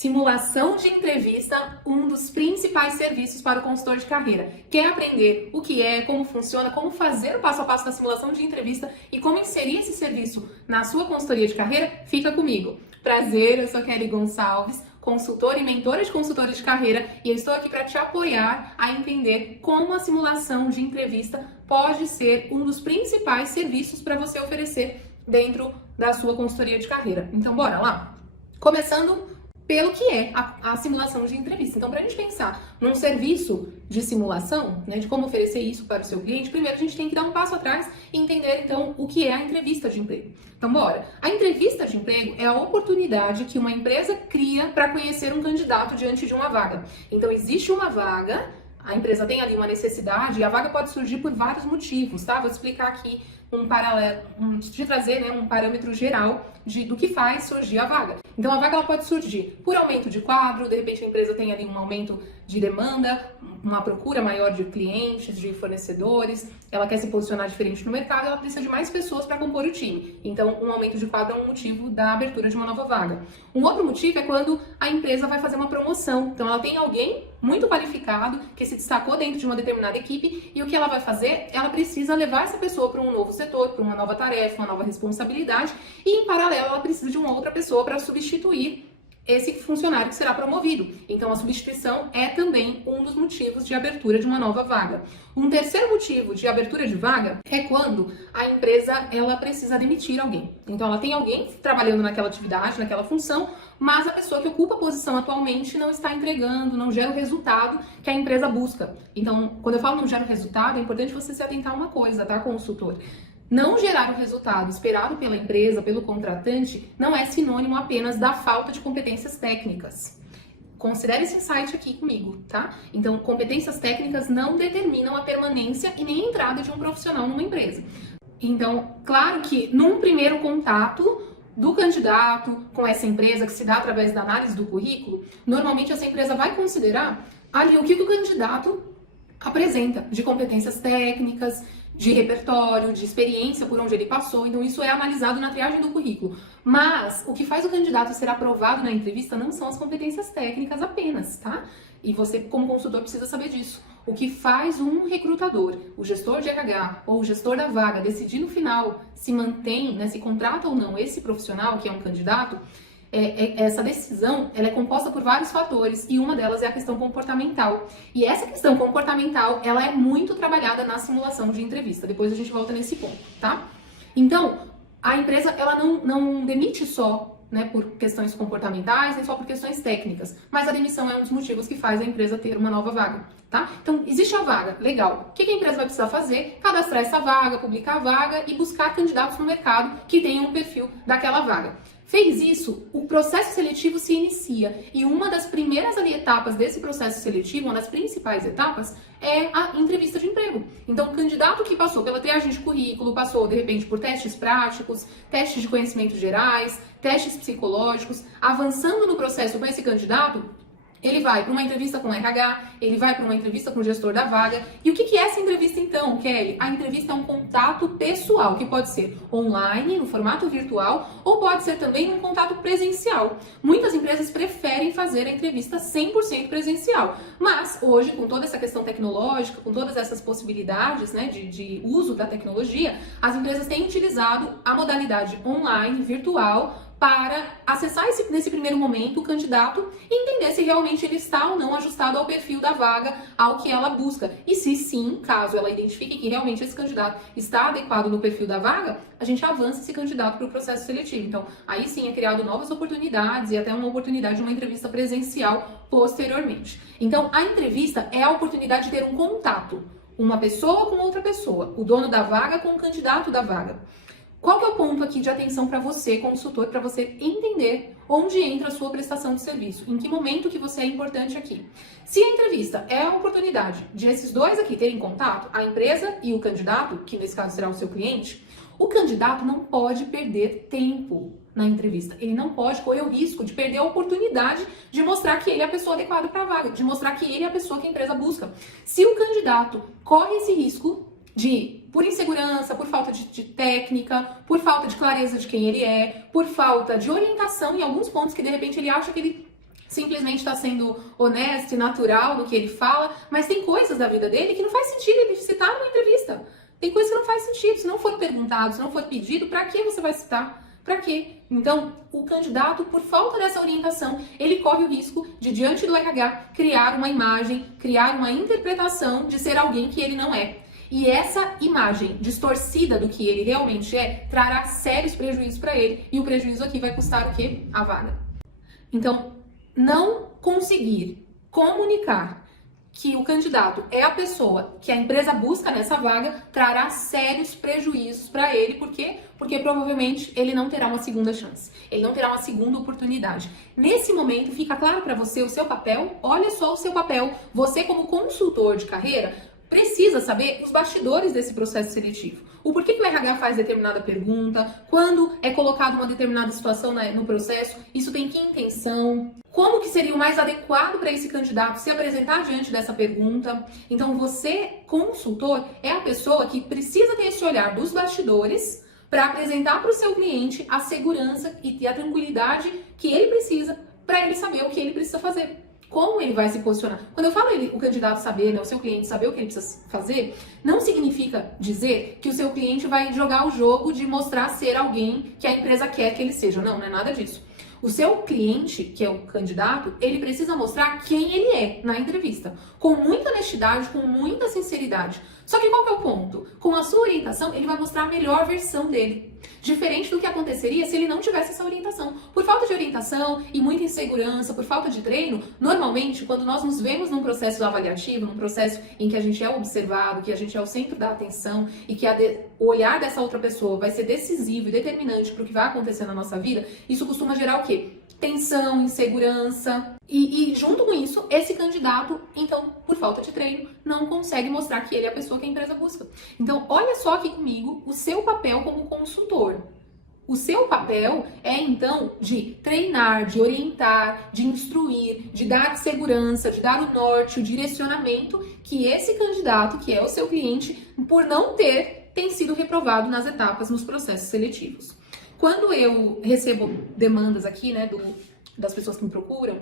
Simulação de entrevista, um dos principais serviços para o consultor de carreira. Quer aprender o que é, como funciona, como fazer o passo a passo da simulação de entrevista e como inserir esse serviço na sua consultoria de carreira? Fica comigo. Prazer, eu sou Kelly Gonçalves, consultora e mentora de consultores de carreira, e eu estou aqui para te apoiar a entender como a simulação de entrevista pode ser um dos principais serviços para você oferecer dentro da sua consultoria de carreira. Então, bora lá? Começando pelo que é a simulação de entrevista. Então, para a gente pensar num serviço de simulação, né, de como oferecer isso para o seu cliente, primeiro a gente tem que dar um passo atrás e entender, então, o que é a entrevista de emprego. Então, bora! A entrevista de emprego é a oportunidade que uma empresa cria para conhecer um candidato diante de uma vaga. Então, existe uma vaga, a empresa tem ali uma necessidade e a vaga pode surgir por vários motivos, tá? Vou explicar aqui um paralelo, te trazer, né, um parâmetro geral do que faz surgir a vaga. Então, a vaga ela pode surgir por aumento de quadro, de repente a empresa tem ali um aumento de demanda, uma procura maior de clientes, de fornecedores, ela quer se posicionar diferente no mercado, ela precisa de mais pessoas para compor o time. Então, um aumento de quadro é um motivo da abertura de uma nova vaga. Um outro motivo é quando a empresa vai fazer uma promoção. Então, ela tem alguém muito qualificado que se destacou dentro de uma determinada equipe e o que ela vai fazer? Ela precisa levar essa pessoa para um novo setor, para uma nova tarefa, uma nova responsabilidade e, em paralelo, ela precisa de uma outra pessoa para substituir esse funcionário que será promovido. Então, a substituição é também um dos motivos de abertura de uma nova vaga. Um terceiro motivo de abertura de vaga é quando a empresa ela precisa demitir alguém. Então, ela tem alguém trabalhando naquela atividade, naquela função, mas a pessoa que ocupa a posição atualmente não está entregando, não gera o resultado que a empresa busca. Então, quando eu falo não gera o resultado, é importante você se atentar a uma coisa, tá, consultor? Não gerar o resultado esperado pela empresa, pelo contratante, não é sinônimo apenas da falta de competências técnicas. Considere esse insight aqui comigo, tá? Então, competências técnicas não determinam a permanência e nem a entrada de um profissional numa empresa. Então, claro que num primeiro contato do candidato com essa empresa, que se dá através da análise do currículo, normalmente essa empresa vai considerar ali o que o candidato apresenta de competências técnicas, de repertório, de experiência por onde ele passou. Então, isso é analisado na triagem do currículo. Mas, o que faz o candidato ser aprovado na entrevista não são as competências técnicas apenas, tá? E você, como consultor, precisa saber disso. O que faz um recrutador, o gestor de RH ou o gestor da vaga, decidir no final se mantém, né, se contrata ou não esse profissional, que é um candidato, essa decisão ela é composta por vários fatores e uma delas é a questão comportamental. E essa questão comportamental ela é muito trabalhada na simulação de entrevista. Depois a gente volta nesse ponto, tá? Então, a empresa ela não demite só, né, por questões comportamentais, nem só por questões técnicas, mas a demissão é um dos motivos que faz a empresa ter uma nova vaga, tá? Então, existe a vaga, legal. O que a empresa vai precisar fazer? Cadastrar essa vaga, publicar a vaga e buscar candidatos no mercado que tenham um perfil daquela vaga. Fez isso, o processo seletivo se inicia e uma das primeiras ali etapas desse processo seletivo, uma das principais etapas, é a entrevista de emprego. Então, o candidato que passou pela triagem de currículo, passou de repente por testes práticos, testes de conhecimentos gerais, testes psicológicos, avançando no processo com esse candidato, ele vai para uma entrevista com o RH, ele vai para uma entrevista com o gestor da vaga. E o que é essa entrevista então, Kelly? A entrevista é um contato pessoal, que pode ser online, no formato virtual, ou pode ser também um contato presencial. Muitas empresas preferem fazer a entrevista 100% presencial. Mas hoje, com toda essa questão tecnológica, com todas essas possibilidades, né, de uso da tecnologia, as empresas têm utilizado a modalidade online, virtual, para acessar nesse primeiro momento o candidato e entender se realmente ele está ou não ajustado ao perfil da vaga, ao que ela busca. E se sim, caso ela identifique que realmente esse candidato está adequado no perfil da vaga, a gente avança esse candidato para o processo seletivo. Então, aí sim é criado novas oportunidades e até uma oportunidade de uma entrevista presencial posteriormente. Então, a entrevista é a oportunidade de ter um contato, uma pessoa com outra pessoa, o dono da vaga com o candidato da vaga. Qual que é o ponto aqui de atenção para você, consultor, para você entender onde entra a sua prestação de serviço? Em que momento que você é importante aqui? Se a entrevista é a oportunidade de esses dois aqui terem contato, a empresa e o candidato, que nesse caso será o seu cliente, o candidato não pode perder tempo na entrevista. Ele não pode correr o risco de perder a oportunidade de mostrar que ele é a pessoa adequada para a vaga, de mostrar que ele é a pessoa que a empresa busca. Se o candidato corre esse risco por insegurança, por falta de técnica, por falta de clareza de quem ele é, por falta de orientação em alguns pontos que de repente ele acha que ele simplesmente está sendo honesto e natural no que ele fala, mas tem coisas da vida dele que não faz sentido ele citar numa entrevista. Tem coisas que não faz sentido. Se não for perguntado, se não for pedido, para que você vai citar? Para quê? Então, o candidato, por falta dessa orientação, ele corre o risco de, diante do RH, criar uma imagem, criar uma interpretação de ser alguém que ele não é. E essa imagem distorcida do que ele realmente é, trará sérios prejuízos para ele. E o prejuízo aqui vai custar o quê? A vaga. Então, não conseguir comunicar que o candidato é a pessoa que a empresa busca nessa vaga, trará sérios prejuízos para ele. Por quê? Porque provavelmente ele não terá uma segunda chance, ele não terá uma segunda oportunidade. Nesse momento, fica claro para você o seu papel? Olha só o seu papel. Você, como consultor de carreira, precisa saber os bastidores desse processo seletivo. O porquê que o RH faz determinada pergunta, quando é colocado uma determinada situação no processo, isso tem que intenção, como que seria o mais adequado para esse candidato se apresentar diante dessa pergunta. Então você, consultor, é a pessoa que precisa ter esse olhar dos bastidores para apresentar para o seu cliente a segurança e a tranquilidade que ele precisa para ele saber o que ele precisa fazer. Como ele vai se posicionar. Quando eu falo o candidato saber, né, o seu cliente saber o que ele precisa fazer, não significa dizer que o seu cliente vai jogar o jogo de mostrar ser alguém que a empresa quer que ele seja. Não, não é nada disso. O seu cliente, que é o candidato, ele precisa mostrar quem ele é na entrevista, com muita honestidade, com muita sinceridade. Só que qual que é o ponto? Com a sua orientação, ele vai mostrar a melhor versão dele. Diferente do que aconteceria se ele não tivesse essa orientação. Por falta de orientação e muita insegurança, por falta de treino, normalmente, quando nós nos vemos num processo avaliativo, num processo em que a gente é observado, que a gente é o centro da atenção e que o olhar dessa outra pessoa vai ser decisivo e determinante para o que vai acontecer na nossa vida, isso costuma gerar o quê? Tensão, insegurança. E junto com isso, esse candidato, então, por falta de treino, não consegue mostrar que ele é a pessoa que a empresa busca. Então, olha só aqui comigo o seu papel como consultor. O seu papel é, então, de treinar, de orientar, de instruir, de dar segurança, de dar o norte, o direcionamento que esse candidato, que é o seu cliente, por não ter, tem sido reprovado nas etapas, nos processos seletivos. Quando eu recebo demandas aqui, né, das pessoas que me procuram,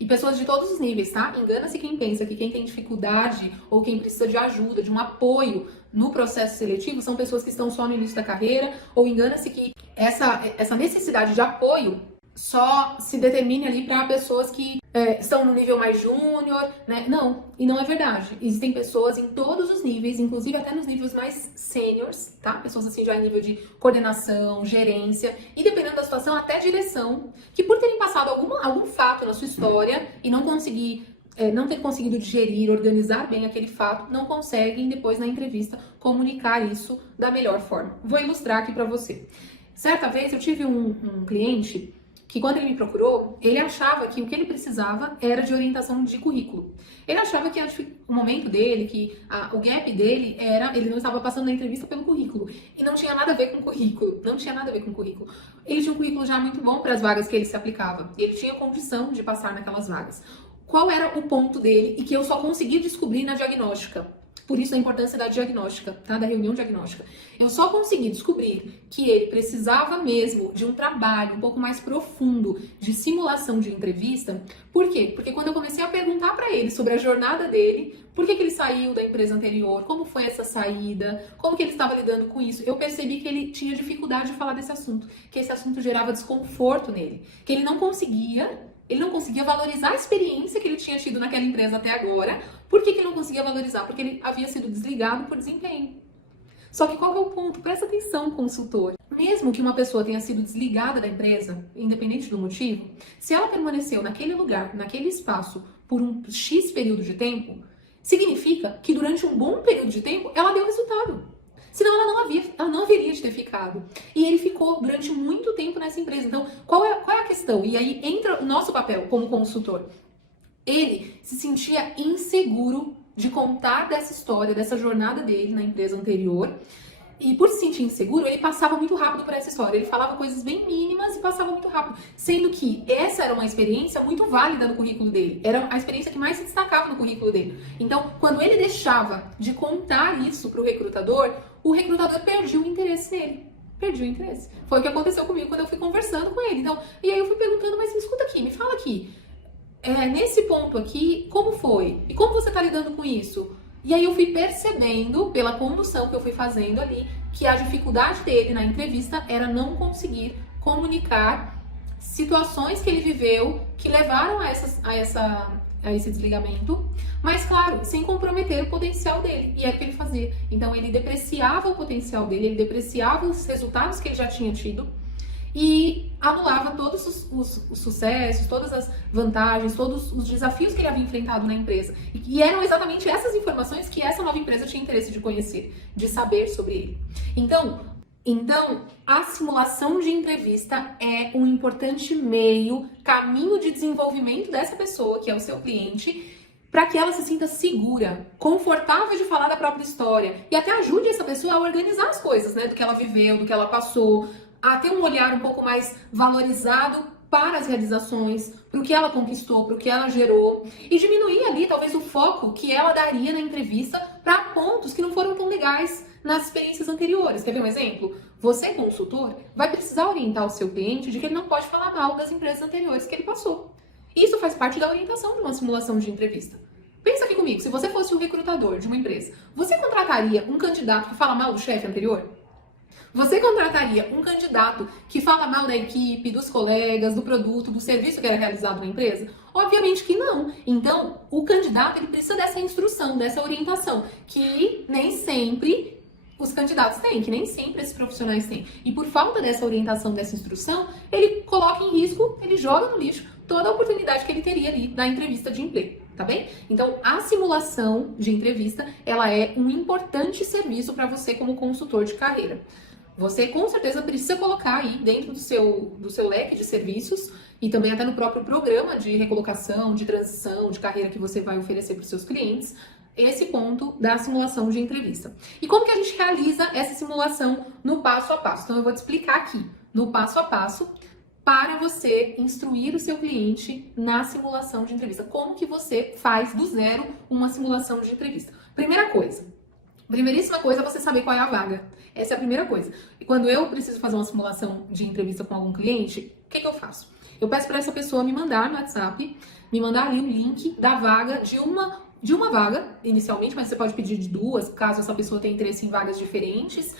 e pessoas de todos os níveis, tá? Engana-se quem pensa que quem tem dificuldade ou quem precisa de ajuda, de um apoio no processo seletivo, são pessoas que estão só no início da carreira, ou engana-se que essa necessidade de apoio só se determine ali para pessoas que estão no nível mais júnior, né? Não, e não é verdade. Existem pessoas em todos os níveis, inclusive até nos níveis mais sêniores, tá? Pessoas assim já em nível de coordenação, gerência e dependendo da situação até direção, que por terem passado algum fato na sua história e não ter conseguido digerir, organizar bem aquele fato, não conseguem depois na entrevista comunicar isso da melhor forma. Vou ilustrar aqui para você. Certa vez eu tive um cliente que quando ele me procurou, ele achava que o que ele precisava era de orientação de currículo. Ele achava que o momento dele, o gap dele era, ele não estava passando na entrevista pelo currículo. E não tinha nada a ver com currículo, não tinha nada a ver com currículo. Ele tinha um currículo já muito bom para as vagas que ele se aplicava. E ele tinha condição de passar naquelas vagas. Qual era o ponto dele e que eu só consegui descobrir na diagnóstica? Por isso a importância da diagnóstica, tá? Da reunião diagnóstica. Eu só consegui descobrir que ele precisava mesmo de um trabalho um pouco mais profundo de simulação de entrevista. Por quê? Porque quando eu comecei a perguntar para ele sobre a jornada dele, por que ele saiu da empresa anterior, como foi essa saída, como que ele estava lidando com isso, eu percebi que ele tinha dificuldade de falar desse assunto, que esse assunto gerava desconforto nele, que ele não conseguia valorizar a experiência que ele tinha tido naquela empresa até agora. Por que ele não conseguia valorizar? Porque ele havia sido desligado por desempenho. Só que qual é o ponto? Presta atenção, consultor. Mesmo que uma pessoa tenha sido desligada da empresa, independente do motivo, se ela permaneceu naquele lugar, naquele espaço, por um X período de tempo, significa que durante um bom período de tempo ela deu resultado. Senão ela não haveria de ter ficado. E ele ficou durante muito tempo nessa empresa. Então, qual é a questão? E aí entra o nosso papel como consultor. Ele se sentia inseguro de contar dessa história, dessa jornada dele na empresa anterior. E por se sentir inseguro, ele passava muito rápido por essa história. Ele falava coisas bem mínimas e passava muito rápido. Sendo que essa era uma experiência muito válida no currículo dele. Era a experiência que mais se destacava no currículo dele. Então, quando ele deixava de contar isso para o recrutador perdia o interesse nele. Perdi o interesse. Foi o que aconteceu comigo quando eu fui conversando com ele. Então, e aí eu fui perguntando, mas escuta aqui, me fala aqui. nesse ponto aqui, como foi? E como você está lidando com isso? E aí eu fui percebendo, pela condução que eu fui fazendo ali, que a dificuldade dele na entrevista era não conseguir comunicar situações que ele viveu que levaram a esse desligamento, mas claro, sem comprometer o potencial dele. E é o que ele fazia. Então ele depreciava o potencial dele, ele depreciava os resultados que ele já tinha tido e anulava todos os sucessos, todas as vantagens, todos os desafios que ele havia enfrentado na empresa. E eram exatamente essas informações que essa nova empresa tinha interesse de conhecer, de saber sobre ele. Então, a simulação de entrevista é um importante meio, caminho de desenvolvimento dessa pessoa, que é o seu cliente, para que ela se sinta segura, confortável de falar da própria história e até ajude essa pessoa a organizar as coisas, né, do que ela viveu, do que ela passou, a ter um olhar um pouco mais valorizado para as realizações, para o que ela conquistou, para o que ela gerou, e diminuir ali talvez o foco que ela daria na entrevista para pontos que não foram tão legais nas experiências anteriores. Quer ver um exemplo? Você, consultor, vai precisar orientar o seu cliente de que ele não pode falar mal das empresas anteriores que ele passou. Isso faz parte da orientação de uma simulação de entrevista. Pensa aqui comigo, se você fosse o recrutador de uma empresa, você contrataria um candidato que fala mal do chefe anterior? Você contrataria um candidato que fala mal da equipe, dos colegas, do produto, do serviço que era realizado na empresa? Obviamente que não. Então, o candidato ele precisa dessa instrução, dessa orientação, que nem sempre os candidatos têm, que nem sempre esses profissionais têm. E por falta dessa orientação, dessa instrução, ele coloca em risco, ele joga no lixo toda a oportunidade que ele teria ali na entrevista de emprego. Tá bem? Então, a simulação de entrevista, ela é um importante serviço para você como consultor de carreira. Você, com certeza, precisa colocar aí dentro do seu leque de serviços e também até no próprio programa de recolocação, de transição, de carreira que você vai oferecer para os seus clientes, esse ponto da simulação de entrevista. E como que a gente realiza essa simulação no passo a passo? Então, eu vou te explicar aqui, no passo a passo, para você instruir o seu cliente na simulação de entrevista. Como que você faz do zero uma simulação de entrevista? Primeiríssima coisa é você saber qual é a vaga. Essa é a primeira coisa. E quando eu preciso fazer uma simulação de entrevista com algum cliente, o que eu faço? Eu peço para essa pessoa me mandar no WhatsApp, me mandar ali o link da vaga de uma vaga, inicialmente, mas você pode pedir de duas, caso essa pessoa tenha interesse em vagas diferentes.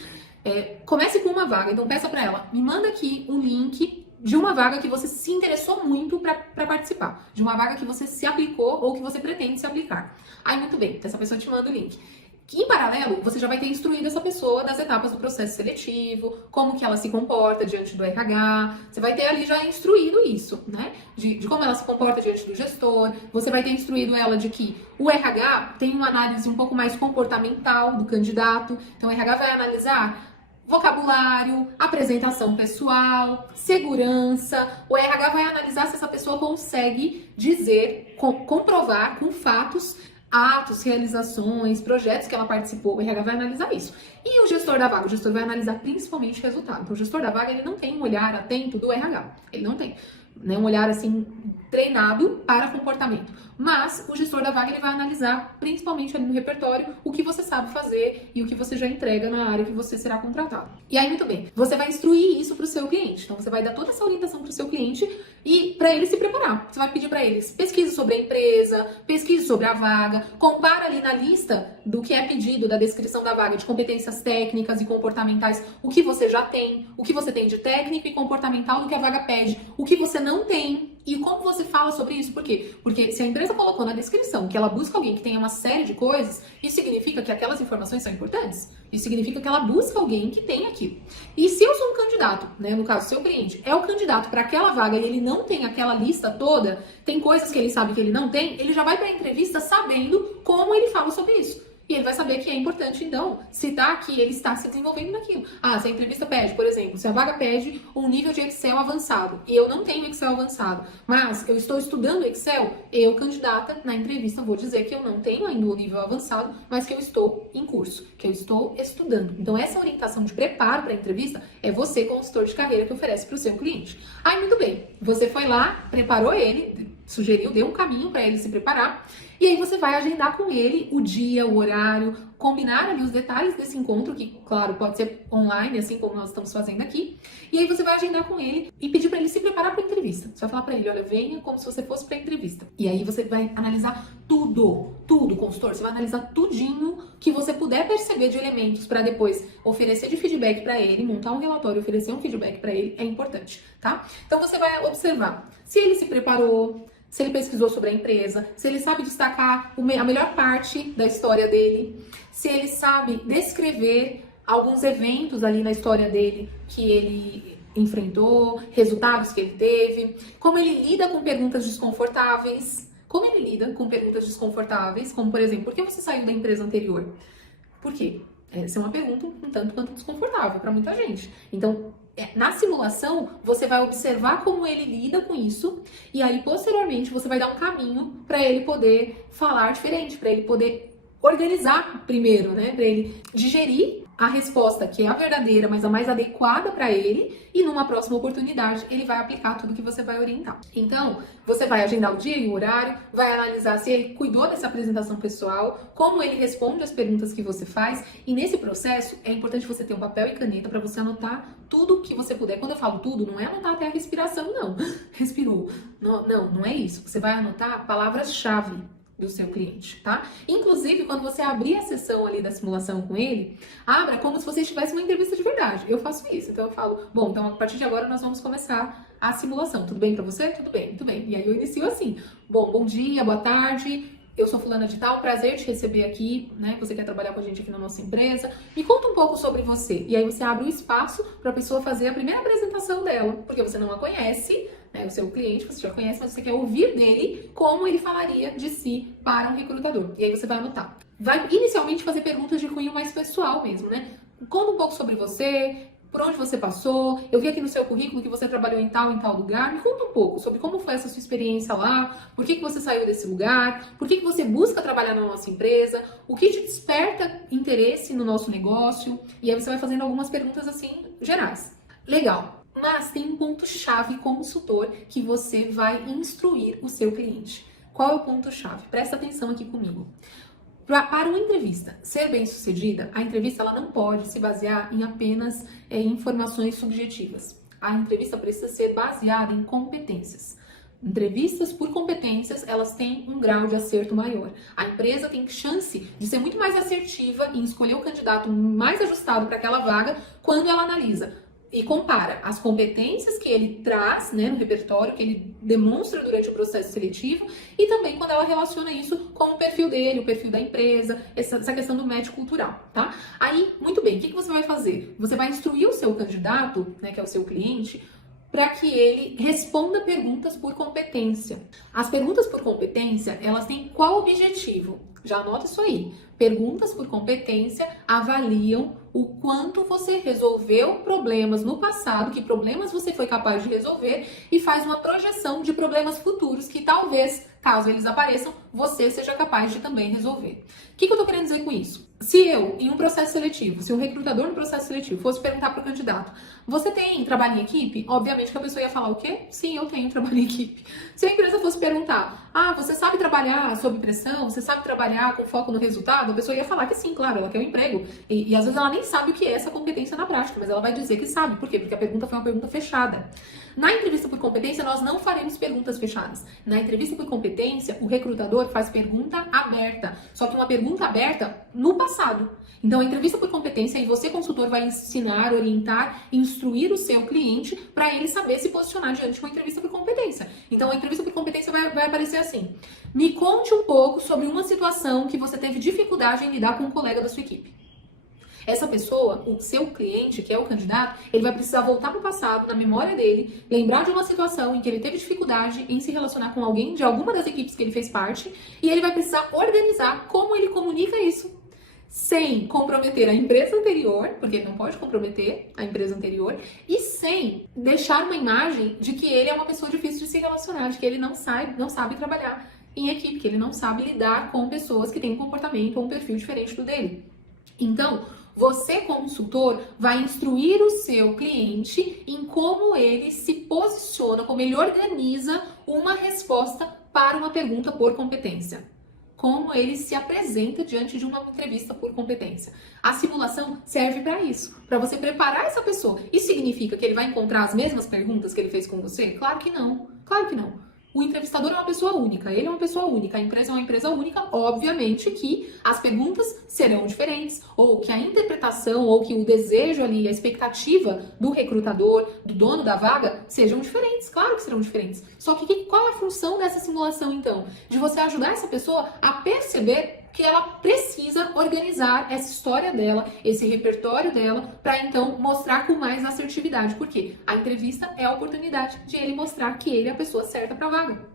Comece com uma vaga, então peça para ela, me manda aqui um link de uma vaga que você se interessou muito para participar, de uma vaga que você se aplicou ou que você pretende se aplicar. Aí, muito bem, essa pessoa te manda o link. Que, em paralelo, você já vai ter instruído essa pessoa das etapas do processo seletivo, como que ela se comporta diante do RH, você vai ter ali já instruído isso, né? De como ela se comporta diante do gestor, você vai ter instruído ela de que o RH tem uma análise um pouco mais comportamental do candidato, então o RH vai analisar vocabulário, apresentação pessoal, segurança. O RH vai analisar se essa pessoa consegue dizer, comprovar com fatos, atos, realizações, projetos que ela participou. O RH vai analisar isso. E o gestor da vaga? O gestor vai analisar principalmente o resultado. Então, o gestor da vaga, ele não tem um olhar atento do RH. Ele não tem, né, um olhar, assim, treinado para comportamento. Mas o gestor da vaga, ele vai analisar principalmente ali no repertório o que você sabe fazer e o que você já entrega na área que você será contratado. E aí, muito bem, você vai instruir isso para o seu cliente. Então, você vai dar toda essa orientação para o seu cliente e para ele se preparar. Você vai pedir para eles pesquise sobre a empresa, pesquise sobre a vaga, compara ali na lista do que é pedido, da descrição da vaga, de competências técnicas e comportamentais, o que você já tem, o que você tem de técnico e comportamental do que a vaga pede, o que você não tem. E como você fala sobre isso? Por quê? Porque se a empresa colocou na descrição que ela busca alguém que tenha uma série de coisas, isso significa que aquelas informações são importantes. Isso significa que ela busca alguém que tenha aquilo. E se eu sou um candidato, né, no caso, seu cliente é o candidato para aquela vaga e ele não tem aquela lista toda, tem coisas que ele sabe que ele não tem, ele já vai para a entrevista sabendo como ele fala sobre isso. E ele vai saber que é importante, então, citar que ele está se desenvolvendo naquilo. Ah, se a entrevista pede, por exemplo, se a vaga pede um nível de Excel avançado, e eu não tenho Excel avançado, mas eu estou estudando Excel, eu, candidata, na entrevista vou dizer que eu não tenho ainda o nível avançado, mas que eu estou em curso, que eu estou estudando. Então, essa orientação de preparo para a entrevista é você, consultor de carreira, que oferece para o seu cliente. Aí, muito bem, você foi lá, preparou ele, sugeriu, deu um caminho para ele se preparar, e aí você vai agendar com ele o dia, o horário, combinar ali os detalhes desse encontro, que, claro, pode ser online, assim como nós estamos fazendo aqui. E aí você vai agendar com ele e pedir para ele se preparar para a entrevista. Você vai falar para ele, olha, venha como se você fosse para a entrevista. E aí você vai analisar tudo, consultor. Você vai analisar tudinho que você puder perceber de elementos para depois oferecer de feedback para ele, montar um relatório, oferecer um feedback para ele, é importante, tá? Então você vai observar se ele se preparou, se ele pesquisou sobre a empresa, se ele sabe destacar a melhor parte da história dele, se ele sabe descrever alguns eventos ali na história dele que ele enfrentou, resultados que ele teve, como ele lida com perguntas desconfortáveis. Como ele lida com perguntas desconfortáveis, como por exemplo, por que você saiu da empresa anterior? Por quê? Essa é uma pergunta um tanto quanto desconfortável para muita gente. Então, na simulação, você vai observar como ele lida com isso e aí, posteriormente, você vai dar um caminho para ele poder falar diferente, para ele poder organizar primeiro, né? Para ele digerir a resposta que é a verdadeira, mas a mais adequada para ele, e numa próxima oportunidade ele vai aplicar tudo que você vai orientar. Então, você vai agendar o dia e o horário, vai analisar se ele cuidou dessa apresentação pessoal, como ele responde às perguntas que você faz, e nesse processo é importante você ter um papel e caneta para você anotar tudo que você puder. Quando eu falo tudo, não é anotar até a respiração, não. Respirou. Não é isso. Você vai anotar palavras-chave do seu cliente, tá? Inclusive, quando você abrir a sessão ali da simulação com ele, abra como se você estivesse numa entrevista de verdade. Eu faço isso, então eu falo, bom, então a partir de agora nós vamos começar a simulação. Tudo bem pra você? Tudo bem, muito bem. E aí eu inicio assim, bom dia, boa tarde, eu sou fulana de tal, prazer te receber aqui, né? Você quer trabalhar com a gente aqui na nossa empresa. Me conta um pouco sobre você. E aí você abre um espaço para a pessoa fazer a primeira apresentação dela, porque você não a conhece, né? O seu cliente você já conhece, mas você quer ouvir dele como ele falaria de si para um recrutador. E aí você vai anotar. Vai inicialmente fazer perguntas de cunho mais pessoal mesmo, né? Conta um pouco sobre você, por onde você passou, eu vi aqui no seu currículo que você trabalhou em tal lugar. Me conta um pouco sobre como foi essa sua experiência lá, por que você saiu desse lugar, por que você busca trabalhar na nossa empresa, o que te desperta interesse no nosso negócio. E aí você vai fazendo algumas perguntas assim, gerais. Legal, mas tem um ponto-chave consultor que você vai instruir o seu cliente. Qual é o ponto-chave? Presta atenção aqui comigo. Para uma entrevista ser bem sucedida, a entrevista ela não pode se basear em apenas informações subjetivas. A entrevista precisa ser baseada em competências. Entrevistas por competências, elas têm um grau de acerto maior. A empresa tem chance de ser muito mais assertiva em escolher o candidato mais ajustado para aquela vaga quando ela analisa e compara as competências que ele traz, né, no repertório, que ele demonstra durante o processo seletivo, e também quando ela relaciona isso com o perfil dele, o perfil da empresa, essa questão do match cultural, tá? Aí, muito bem, o que você vai fazer? Você vai instruir o seu candidato, né, que é o seu cliente, para que ele responda perguntas por competência. As perguntas por competência, elas têm qual objetivo? Já anota isso aí. Perguntas por competência avaliam o quanto você resolveu problemas no passado, que problemas você foi capaz de resolver, e faz uma projeção de problemas futuros que talvez, caso eles apareçam, você seja capaz de também resolver. O que eu tô querendo dizer com isso? Se eu, em um processo seletivo, se um recrutador no processo seletivo fosse perguntar para o candidato, você tem trabalho em equipe? Obviamente que a pessoa ia falar o quê? Sim, eu tenho trabalho em equipe. Se a empresa fosse perguntar, você sabe trabalhar sob pressão? Você sabe trabalhar com foco no resultado? A pessoa ia falar que sim, claro, ela quer um emprego. E às vezes ela nem sabe o que é essa competência na prática, mas ela vai dizer que sabe. Por quê? Porque a pergunta foi uma pergunta fechada. Na entrevista por competência, nós não faremos perguntas fechadas. Na entrevista por competência, o recrutador faz pergunta aberta. Só que uma pergunta aberta no passado. Então, a entrevista por competência, e você, consultor, vai ensinar, orientar, instruir o seu cliente para ele saber se posicionar diante de uma entrevista por competência. Então, a entrevista por competência vai aparecer assim. Me conte um pouco sobre uma situação que você teve dificuldade em lidar com um colega da sua equipe. Essa pessoa, o seu cliente, que é o candidato, ele vai precisar voltar para o passado, na memória dele, lembrar de uma situação em que ele teve dificuldade em se relacionar com alguém de alguma das equipes que ele fez parte, e ele vai precisar organizar como ele comunica isso, sem comprometer a empresa anterior, porque ele não pode comprometer a empresa anterior, e sem deixar uma imagem de que ele é uma pessoa difícil de se relacionar, de que ele não sabe trabalhar em equipe, que ele não sabe lidar com pessoas que têm um comportamento ou um perfil diferente do dele. Então, você, consultor, vai instruir o seu cliente em como ele se posiciona, como ele organiza uma resposta para uma pergunta por competência. como ele se apresenta diante de uma entrevista por competência. A simulação serve para isso, para você preparar essa pessoa. Isso significa que ele vai encontrar as mesmas perguntas que ele fez com você? Claro que não, claro que não. O entrevistador é uma pessoa única, ele é uma pessoa única, a empresa é uma empresa única, obviamente que as perguntas serão diferentes, ou que a interpretação, ou que o desejo ali, a expectativa do recrutador, do dono da vaga, sejam diferentes, claro que serão diferentes. Só que qual é a função dessa simulação, então? De você ajudar essa pessoa a perceber que ela precisa organizar essa história dela, esse repertório dela, para então mostrar com mais assertividade. Por quê? A entrevista é a oportunidade de ele mostrar que ele é a pessoa certa para a vaga.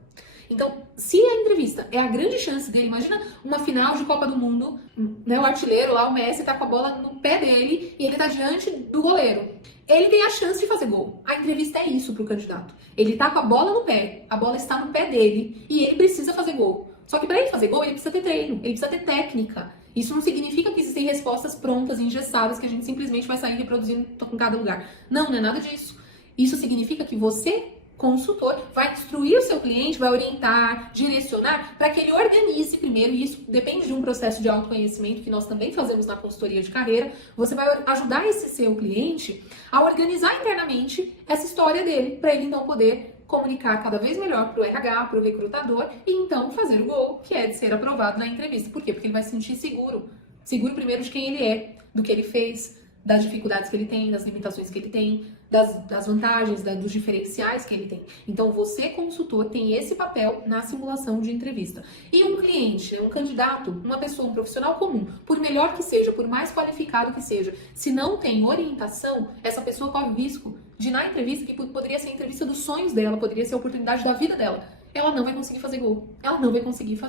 Então, se a entrevista é a grande chance dele, imagina uma final de Copa do Mundo, né, o artilheiro lá, o Messi, tá com a bola no pé dele e ele tá diante do goleiro. Ele tem a chance de fazer gol. A entrevista é isso pro candidato. Ele tá com a bola no pé, a bola está no pé dele e ele precisa fazer gol. Só que para ele fazer gol, ele precisa ter treino, ele precisa ter técnica. Isso não significa que existem respostas prontas, engessadas, que a gente simplesmente vai sair reproduzindo em cada lugar. Não, não é nada disso. Isso significa que você, consultor, vai instruir o seu cliente, vai orientar, direcionar, para que ele organize primeiro, e isso depende de um processo de autoconhecimento que nós também fazemos na consultoria de carreira. Você vai ajudar esse seu cliente a organizar internamente essa história dele, para ele então poder comunicar cada vez melhor para o RH, para o recrutador, e então fazer o gol, que é de ser aprovado na entrevista. Por quê? Porque ele vai se sentir seguro. Seguro primeiro de quem ele é, do que ele fez, das dificuldades que ele tem, das limitações que ele tem, das vantagens, dos diferenciais que ele tem. Então, você, consultor, tem esse papel na simulação de entrevista. E um cliente, um candidato, uma pessoa, um profissional comum, por melhor que seja, por mais qualificado que seja, se não tem orientação, essa pessoa corre o risco de, na entrevista, que poderia ser a entrevista dos sonhos dela, poderia ser a oportunidade da vida dela, ela não vai conseguir fazer gol, ela não vai conseguir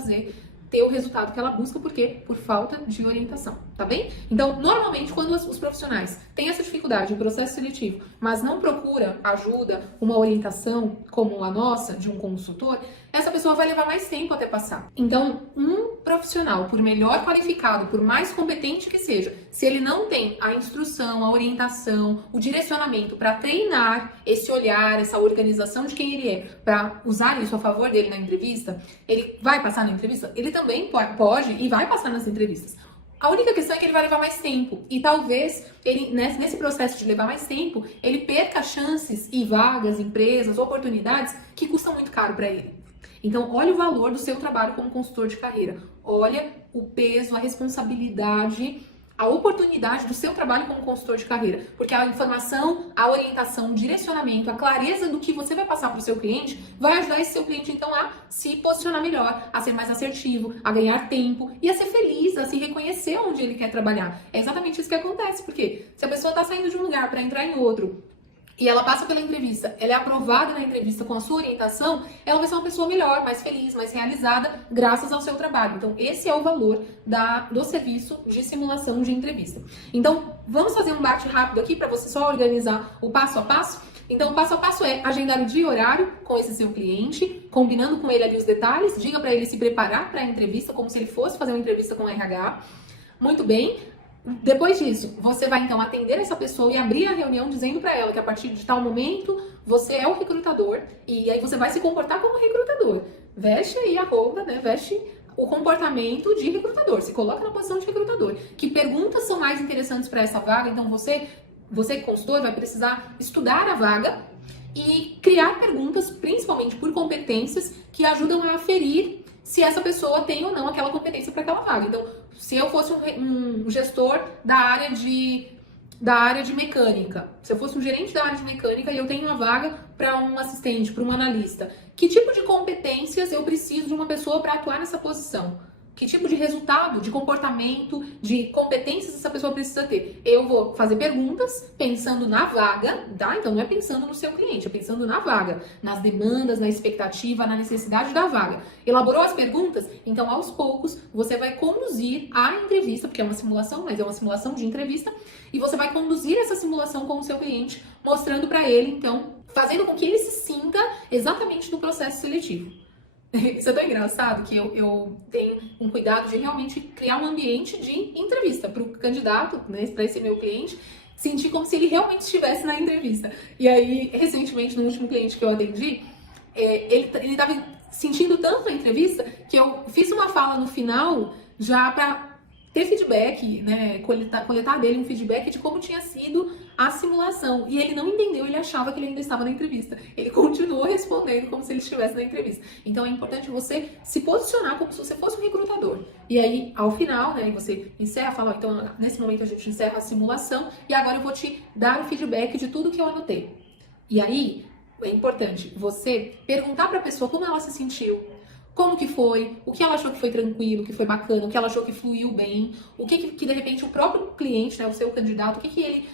ter o resultado que ela busca, por quê? Por falta de orientação, tá bem? Então, normalmente, quando os profissionais têm essa dificuldade no processo seletivo, mas não procura ajuda, uma orientação como a nossa, de um consultor, essa pessoa vai levar mais tempo até passar. Então, um profissional, por melhor qualificado, por mais competente que seja, se ele não tem a instrução, a orientação, o direcionamento para treinar esse olhar, essa organização de quem ele é, para usar isso a favor dele na entrevista, ele vai passar na entrevista? Ele também pode e vai passar nas entrevistas. A única questão é que ele vai levar mais tempo e talvez ele, nesse processo de levar mais tempo, ele perca chances e vagas, empresas, oportunidades que custam muito caro para ele. Então, olha o valor do seu trabalho como consultor de carreira. Olha o peso, a responsabilidade, a oportunidade do seu trabalho como consultor de carreira. Porque a informação, a orientação, o direcionamento, a clareza do que você vai passar para o seu cliente vai ajudar esse seu cliente, então, a se posicionar melhor, a ser mais assertivo, a ganhar tempo e a ser feliz, a se reconhecer onde ele quer trabalhar. É exatamente isso que acontece, porque se a pessoa está saindo de um lugar para entrar em outro, e ela passa pela entrevista, ela é aprovada na entrevista com a sua orientação, ela vai ser uma pessoa melhor, mais feliz, mais realizada, graças ao seu trabalho. Então, esse é o valor do serviço de simulação de entrevista. Então, vamos fazer um bate rápido aqui para você só organizar o passo a passo. Então, o passo a passo é agendar o dia e horário com esse seu cliente, combinando com ele ali os detalhes, diga para ele se preparar para a entrevista, como se ele fosse fazer uma entrevista com o RH. Muito bem. Depois disso, você vai então atender essa pessoa e abrir a reunião dizendo para ela que a partir de tal momento você é o recrutador e aí você vai se comportar como recrutador. Veste aí a roupa, né? Veste o comportamento de recrutador, se coloca na posição de recrutador. Que perguntas são mais interessantes para essa vaga? Então você consultor, vai precisar estudar a vaga e criar perguntas, principalmente por competências, que ajudam a aferir se essa pessoa tem ou não aquela competência para aquela vaga. Então, se eu fosse um gestor da área de mecânica, se eu fosse um gerente da área de mecânica e eu tenho uma vaga para um assistente, para um analista, que tipo de competências eu preciso de uma pessoa para atuar nessa posição? Que tipo de resultado, de comportamento, de competências essa pessoa precisa ter? Eu vou fazer perguntas pensando na vaga, tá? Então não é pensando no seu cliente, é pensando na vaga, nas demandas, na expectativa, na necessidade da vaga. Elaborou as perguntas? Então aos poucos você vai conduzir a entrevista, porque é uma simulação, mas é uma simulação de entrevista, e você vai conduzir essa simulação com o seu cliente, mostrando para ele, então, fazendo com que ele se sinta exatamente no processo seletivo. Isso é tão engraçado que eu tenho um cuidado de realmente criar um ambiente de entrevista para o candidato, né, para esse meu cliente, sentir como se ele realmente estivesse na entrevista. E aí, recentemente, no último cliente que eu atendi, ele estava sentindo tanto a entrevista que eu fiz uma fala no final já para ter feedback, né, coletar dele um feedback de como tinha sido a simulação. E ele não entendeu, ele achava que ele ainda estava na entrevista. Ele continuou respondendo como se ele estivesse na entrevista. Então é importante você se posicionar como se você fosse um recrutador. E aí, ao final, né, você encerra, fala, ó, então nesse momento a gente encerra a simulação e agora eu vou te dar o feedback de tudo que eu anotei. E aí, é importante você perguntar para a pessoa como ela se sentiu, como que foi, o que ela achou que foi tranquilo, que foi bacana, o que ela achou que fluiu bem, o que de repente o próprio cliente, né, o seu candidato, o que ele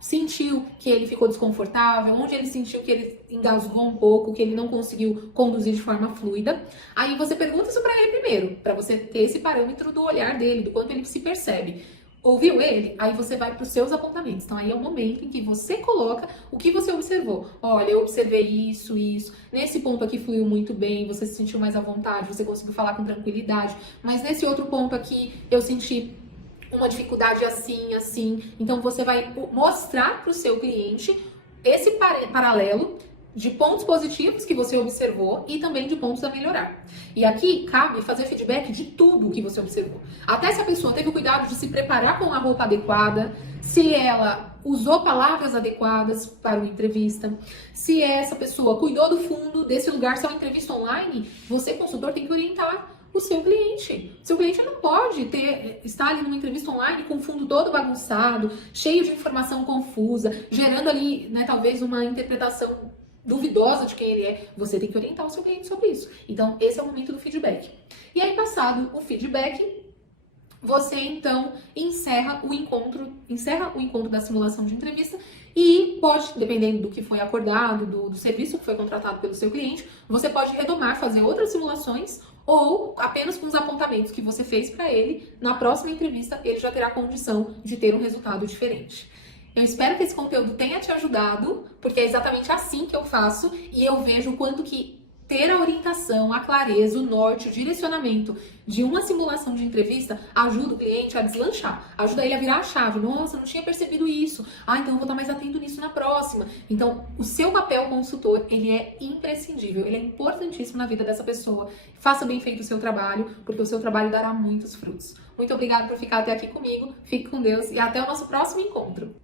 sentiu que ele ficou desconfortável, onde ele sentiu que ele engasgou um pouco, que ele não conseguiu conduzir de forma fluida. Aí você pergunta isso para ele primeiro, para você ter esse parâmetro do olhar dele, do quanto ele se percebe. Ouviu ele? Aí você vai para os seus apontamentos. Então aí é o momento em que você coloca o que você observou. Olha, eu observei isso, isso. Nesse ponto aqui fluiu muito bem, você se sentiu mais à vontade, você conseguiu falar com tranquilidade. Mas nesse outro ponto aqui eu senti uma dificuldade assim, assim. Então você vai mostrar para o seu cliente esse paralelo de pontos positivos que você observou e também de pontos a melhorar. E aqui cabe fazer feedback de tudo que você observou. Até se a pessoa teve o cuidado de se preparar com a roupa adequada, se ela usou palavras adequadas para uma entrevista, se essa pessoa cuidou do fundo desse lugar, se é uma entrevista online, você, consultor, tem que orientar o seu cliente. Seu cliente não pode estar ali numa entrevista online com o fundo todo bagunçado, cheio de informação confusa, gerando ali, né, talvez uma interpretação duvidosa de quem ele é. Você tem que orientar o seu cliente sobre isso. Então, esse é o momento do feedback. E aí, passado o feedback, você então encerra o encontro da simulação de entrevista e pode, dependendo do que foi acordado, do serviço que foi contratado pelo seu cliente, você pode retomar, fazer outras simulações ou apenas com os apontamentos que você fez para ele, na próxima entrevista ele já terá condição de ter um resultado diferente. Eu espero que esse conteúdo tenha te ajudado, porque é exatamente assim que eu faço e eu vejo o quanto que ter a orientação, a clareza, o norte, o direcionamento de uma simulação de entrevista ajuda o cliente a deslanchar, ajuda ele a virar a chave. Nossa, não tinha percebido isso. Então eu vou estar mais atento nisso na próxima. Então, o seu papel consultor, ele é imprescindível, ele é importantíssimo na vida dessa pessoa. Faça bem feito o seu trabalho, porque o seu trabalho dará muitos frutos. Muito obrigada por ficar até aqui comigo, fique com Deus e até o nosso próximo encontro.